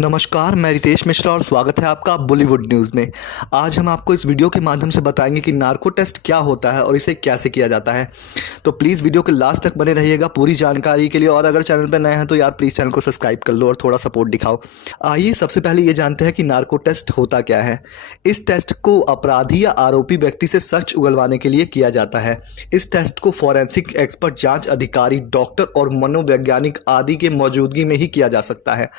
नमस्कार, मैं रितेश मिश्रा और स्वागत है आपका बॉलीवुड न्यूज़ में। आज हम आपको इस वीडियो के माध्यम से बताएंगे कि नार्को टेस्ट क्या होता है और इसे कैसे किया जाता है। तो प्लीज़ वीडियो के लास्ट तक बने रहिएगा पूरी जानकारी के लिए। और अगर चैनल पर नए हैं तो यार प्लीज़ चैनल को सब्सक्राइब कर लो और थोड़ा सपोर्ट दिखाओ। आइए सबसे पहले ये जानते हैं कि नार्को टेस्ट होता क्या है। इस टेस्ट को अपराधी या आरोपी व्यक्ति से सच उगलवाने के लिए किया जाता है। इस टेस्ट को फॉरेंसिक एक्सपर्ट, जाँच अधिकारी, डॉक्टर और मनोवैज्ञानिक आदि के मौजूदगी में ही किया जा सकता है।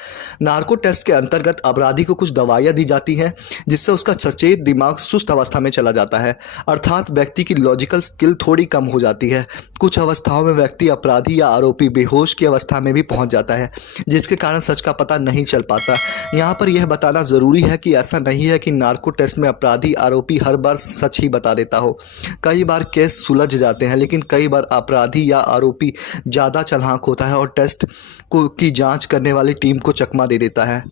नार्को टेस्ट के अंतर्गत अपराधी को कुछ दवाइयां दी जाती हैं जिससे उसका सचेत दिमाग सुस्त अवस्था में चला जाता है, अर्थात व्यक्ति की लॉजिकल स्किल थोड़ी कम हो जाती है। कुछ अवस्थाओं में व्यक्ति अपराधी या आरोपी बेहोश की अवस्था में भी पहुंच जाता है, जिसके कारण सच का पता नहीं चल पाता। यहाँ पर यह बताना ज़रूरी है कि ऐसा नहीं है कि नार्को टेस्ट में अपराधी आरोपी हर बार सच ही बता देता हो। कई बार केस सुलझ जाते हैं, लेकिन कई बार अपराधी या आरोपी ज़्यादा चालाक होता है और टेस्ट की जाँच करने वाली टीम को चकमा दे देता है।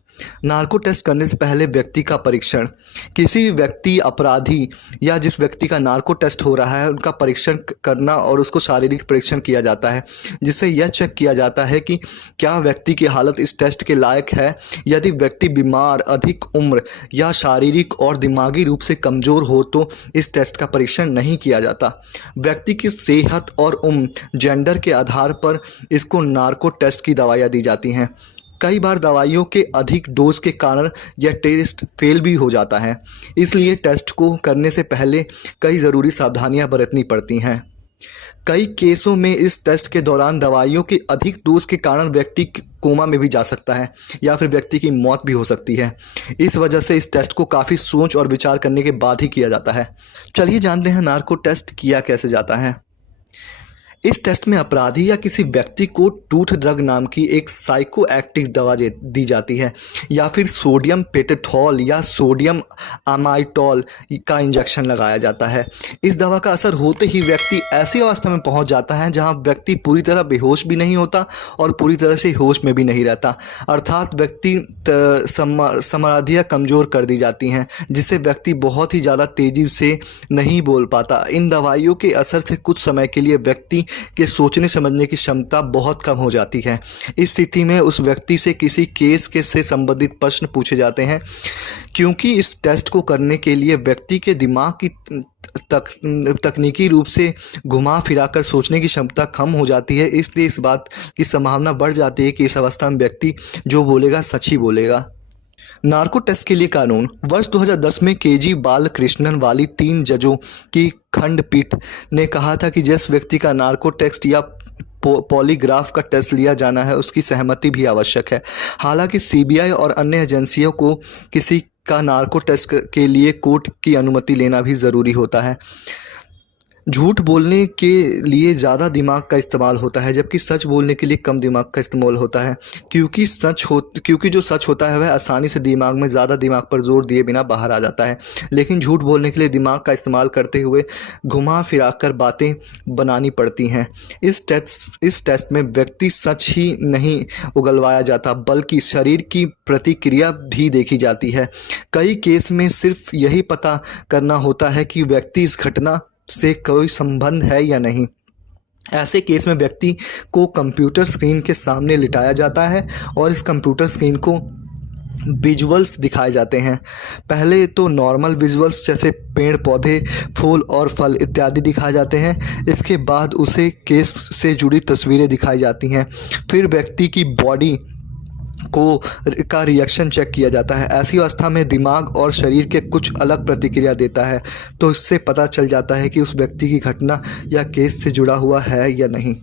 नार्को टेस्ट करने से पहले व्यक्ति का परीक्षण। किसी भी व्यक्ति, अपराधी या जिस व्यक्ति का नार्को टेस्ट हो रहा है उनका परीक्षण करना और उसको शारीरिक परीक्षण किया जाता है, जिससे यह चेक किया जाता है कि क्या व्यक्ति की हालत इस टेस्ट के लायक है। यदि व्यक्ति बीमार, अधिक उम्र या शारीरिक और दिमागी रूप से कमज़ोर हो तो इस टेस्ट का परीक्षण नहीं किया जाता। व्यक्ति की सेहत और उम्र, जेंडर के आधार पर इसको नार्को टेस्ट की दवाइयाँ दी जाती हैं। कई बार दवाइयों के अधिक डोज के कारण यह टेस्ट फेल भी हो जाता है, इसलिए टेस्ट को करने से पहले कई ज़रूरी सावधानियां बरतनी पड़ती हैं। कई केसों में इस टेस्ट के दौरान दवाइयों के अधिक डोज के कारण व्यक्ति कोमा में भी जा सकता है या फिर व्यक्ति की मौत भी हो सकती है। इस वजह से इस टेस्ट को काफ़ी सोच और विचार करने के बाद ही किया जाता है। चलिए जानते हैं नार्को टेस्ट किया कैसे जाता है। इस टेस्ट में अपराधी या किसी व्यक्ति को टूथ ड्रग नाम की एक साइको एक्टिव दवा दी जाती है या फिर सोडियम पेटेथॉल या सोडियम अमाइटॉल का इंजेक्शन लगाया जाता है। इस दवा का असर होते ही व्यक्ति ऐसी अवस्था में पहुंच जाता है जहां व्यक्ति पूरी तरह बेहोश भी नहीं होता और पूरी तरह से होश में भी नहीं रहता, अर्थात व्यक्ति समाधियाँ कमज़ोर कर दी जाती हैं, जिससे व्यक्ति बहुत ही ज़्यादा तेज़ी से नहीं बोल पाता। इन दवाइयों के असर से कुछ समय के लिए व्यक्ति के सोचने समझने की क्षमता बहुत कम हो जाती है। इस स्थिति में उस व्यक्ति से किसी केस से संबंधित प्रश्न पूछे जाते हैं। क्योंकि इस टेस्ट को करने के लिए व्यक्ति के दिमाग की तकनीकी रूप से घुमा फिराकर सोचने की क्षमता कम हो जाती है, इसलिए इस बात की संभावना बढ़ जाती है कि इस अवस्था में व्यक्ति जो बोलेगा सच ही बोलेगा। नार्को टेस्ट के लिए कानून। वर्ष 2010 में केजी बालकृष्णन वाली 3 जजों की खंडपीठ ने कहा था कि जिस व्यक्ति का नार्को टेस्ट या पॉलीग्राफ का टेस्ट लिया जाना है उसकी सहमति भी आवश्यक है। हालांकि सीबीआई और अन्य एजेंसियों को किसी का नार्को टेस्ट के लिए कोर्ट की अनुमति लेना भी ज़रूरी होता है। झूठ बोलने के लिए ज़्यादा दिमाग का इस्तेमाल होता है, जबकि सच बोलने के लिए कम दिमाग का इस्तेमाल होता है। क्योंकि जो सच होता है वह आसानी से ज़्यादा दिमाग पर जोर दिए बिना बाहर आ जाता है, लेकिन झूठ बोलने के लिए दिमाग का इस्तेमाल करते हुए घुमा फिराकर बातें बनानी पड़ती हैं। इस टेस्ट में व्यक्ति सच ही नहीं उगलवाया जाता, बल्कि शरीर की प्रतिक्रिया भी देखी जाती है। कई केस में सिर्फ यही पता करना होता है कि व्यक्ति इस घटना से कोई संबंध है या नहीं। ऐसे केस में व्यक्ति को कंप्यूटर स्क्रीन के सामने लिटाया जाता है और इस कंप्यूटर स्क्रीन को विजुअल्स दिखाए जाते हैं। पहले तो नॉर्मल विजुअल्स जैसे पेड़ पौधे, फूल और फल इत्यादि दिखाए जाते हैं। इसके बाद उसे केस से जुड़ी तस्वीरें दिखाई जाती हैं। फिर व्यक्ति की बॉडी का रिएक्शन चेक किया जाता है। ऐसी अवस्था में दिमाग और शरीर के कुछ अलग प्रतिक्रिया देता है, तो इससे पता चल जाता है कि उस व्यक्ति की घटना या केस से जुड़ा हुआ है या नहीं।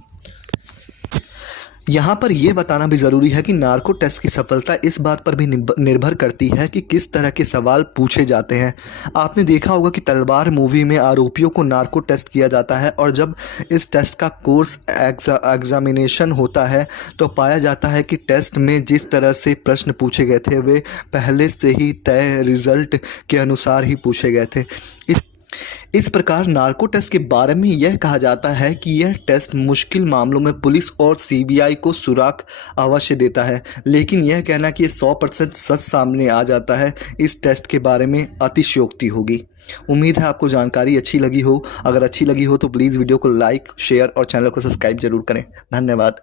यहाँ पर यह बताना भी ज़रूरी है कि नार्को टेस्ट की सफलता इस बात पर भी निर्भर करती है कि किस तरह के सवाल पूछे जाते हैं। आपने देखा होगा कि तलवार मूवी में आरोपियों को नार्को टेस्ट किया जाता है और जब इस टेस्ट का कोर्स एग्जामिनेशन होता है तो पाया जाता है कि टेस्ट में जिस तरह से प्रश्न पूछे गए थे वे पहले से ही तय रिजल्ट के अनुसार ही पूछे गए थे। इस प्रकार नार्को टेस्ट के बारे में यह कहा जाता है कि यह टेस्ट मुश्किल मामलों में पुलिस और सीबीआई को सुराग अवश्य देता है, लेकिन यह कहना कि 100% सच सामने आ जाता है इस टेस्ट के बारे में अतिशयोक्ति होगी। उम्मीद है आपको जानकारी अच्छी लगी हो। अगर अच्छी लगी हो तो प्लीज़ वीडियो को लाइक, शेयर और चैनल को सब्सक्राइब जरूर करें। धन्यवाद।